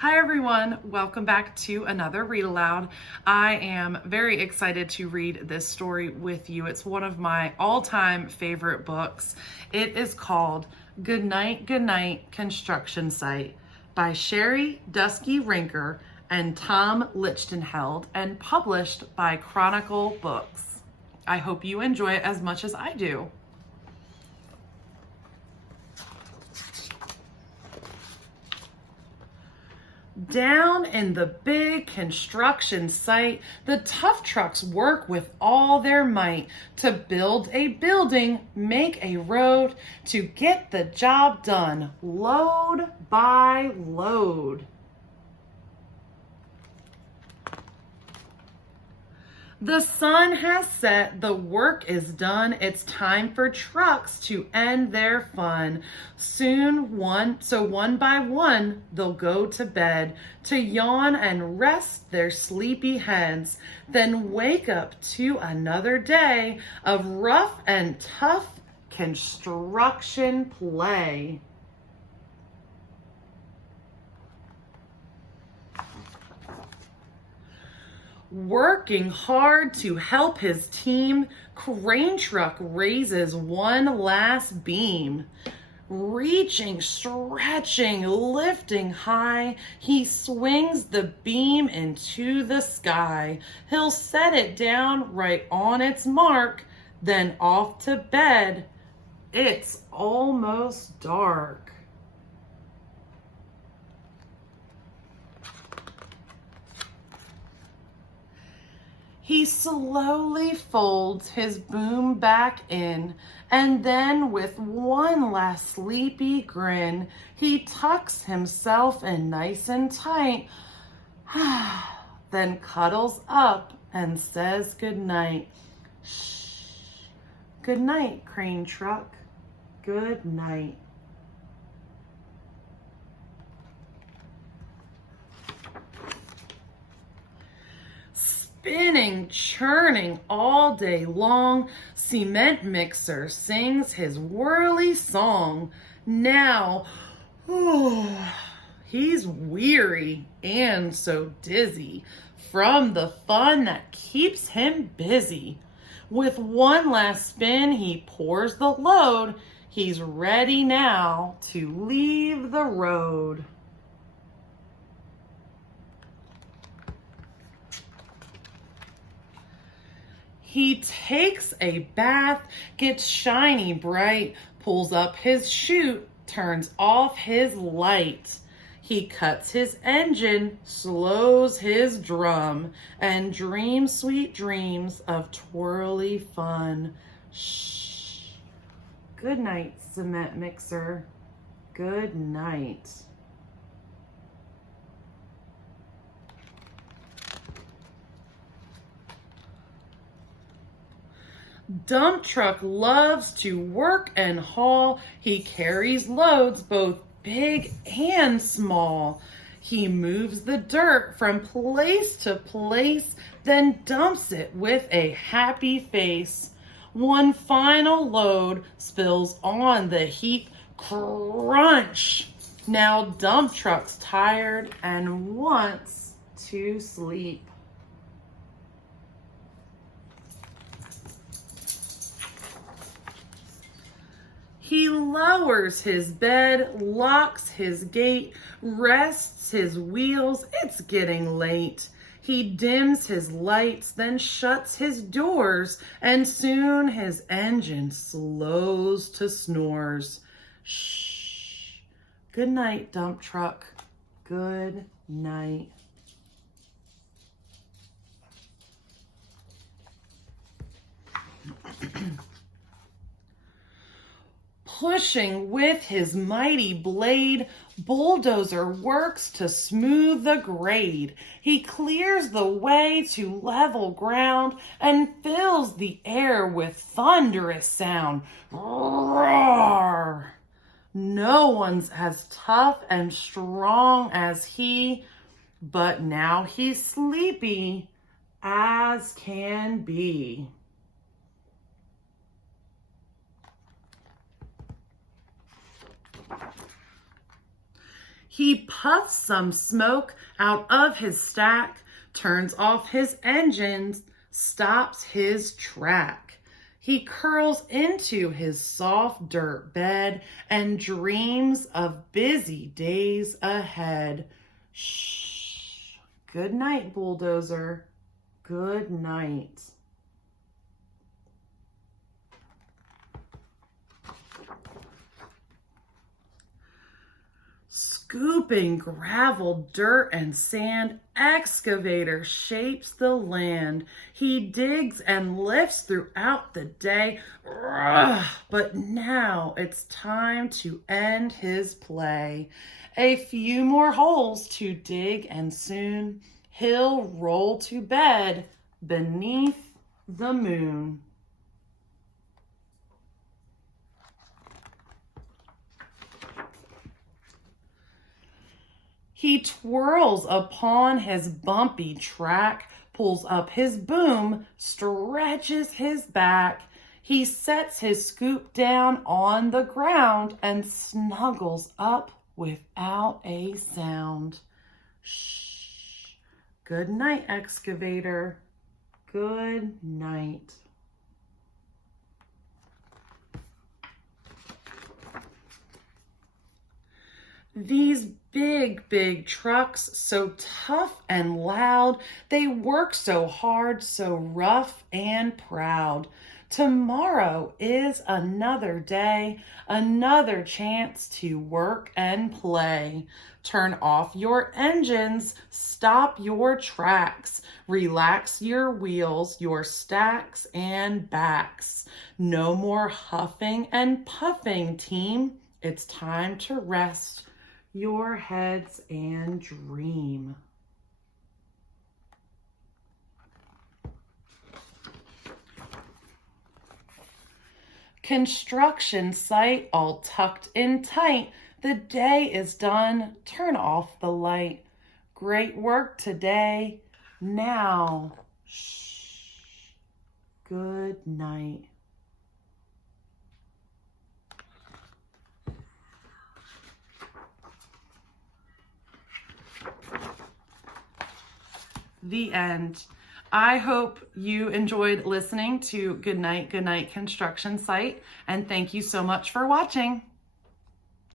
Hi everyone, welcome back to another Read Aloud. I am very excited to read this story with you. It's one of my all-time favorite books. It is called Goodnight, Goodnight Construction Site by Sherry Dusky Rinker and Tom Lichtenheld and published by Chronicle Books. I hope you enjoy it as much as I do. Down in the big construction site, the tough trucks work with all their might to build a building, make a road, to get the job done, load by load. The sun has set, the work is done, it's time for trucks to end their fun. Soon one by one, they'll go to bed to yawn and rest their sleepy heads, then wake up to another day of rough and tough construction play. Working hard to help his team, crane truck raises one last beam. Reaching, stretching, lifting high, he swings the beam into the sky. He'll set it down right on its mark, then off to bed. It's almost dark. He slowly folds his boom back in, and then with one last sleepy grin, he tucks himself in nice and tight, then cuddles up and says goodnight. Shh. Good night, crane truck. Good night. Spinning, churning all day long, cement mixer sings his whirly song. Now, he's weary and so dizzy from the fun that keeps him busy. With one last spin, he pours the load. He's ready now to leave the road. He takes a bath, gets shiny bright, pulls up his chute, turns off his light. He cuts his engine, slows his drum, and dreams sweet dreams of twirly fun. Shh. Good night, cement mixer. Good night. Dump truck loves to work and haul. He carries loads both big and small. He moves the dirt from place to place, then dumps it with a happy face. One final load spills on the heap. Crunch! Now dump truck's tired and wants to sleep. He lowers his bed, locks his gate, rests his wheels, it's getting late. He dims his lights, then shuts his doors, and soon his engine slows to snores. Shh. Good night, dump truck. Good night. Pushing with his mighty blade, bulldozer works to smooth the grade. He clears the way to level ground and fills the air with thunderous sound. Roar! No one's as tough and strong as he, but now he's sleepy as can be. He puffs some smoke out of his stack, turns off his engines, stops his track. He curls into his soft dirt bed and dreams of busy days ahead. Shh. Good night, bulldozer. Good night. Scooping gravel, dirt, and sand, excavator shapes the land. He digs and lifts throughout the day. Ugh, but now it's time to end his play. A few more holes to dig, and soon he'll roll to bed beneath the moon. He twirls upon his bumpy track, pulls up his boom, stretches his back. He sets his scoop down on the ground and snuggles up without a sound. Shh. Good night, excavator. Good night. These big trucks, so tough and loud, they work so hard, so rough and proud. Tomorrow is another day, another chance to work and play. Turn off your engines, stop your tracks, relax your wheels, your stacks and backs. No more huffing and puffing, team. It's time to rest your heads and dream. Construction site all tucked in tight. The day is done. Turn off the light. Great work today. Now, shh. Good night. The end. I hope you enjoyed listening to Goodnight, Goodnight Construction Site, and thank you so much for watching.